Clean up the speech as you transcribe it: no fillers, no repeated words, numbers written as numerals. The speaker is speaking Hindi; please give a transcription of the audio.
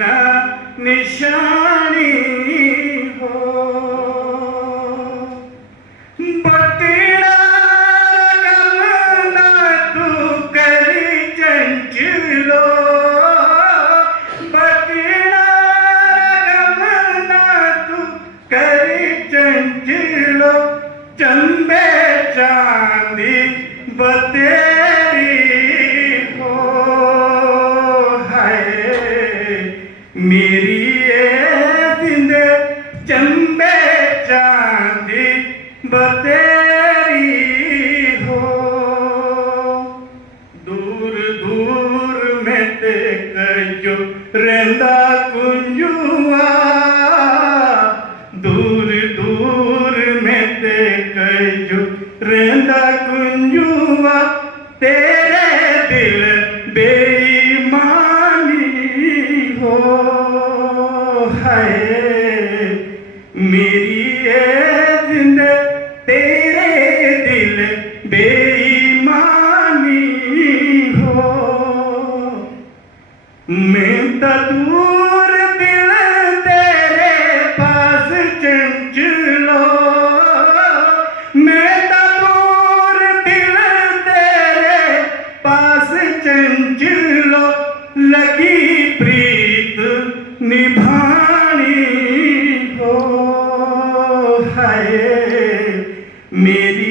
ना निशानी हो। बटना गमना तू करी चंचलो, बटना गमना तू करी चंचलो, चंबे चांदी बतेरी हो। हाय मेरी ये जिंदे चंबे चांदी बतेरी हो। दूर दूर में ते कजो रेंदा कुंजुआ, दूर दूर में ते कजो रेंदा कुंजुआ, तेरे दिल बेईमानी हो। हाय मेरी ये जिंदे तेरे दिल बेईमानी हो। मैं तो दूर दिल तेरे पास चंचलो, मैं तो दूर दिल तेरे पास चंचलो, लगी प्रीत निभानी हो। हाय मेरी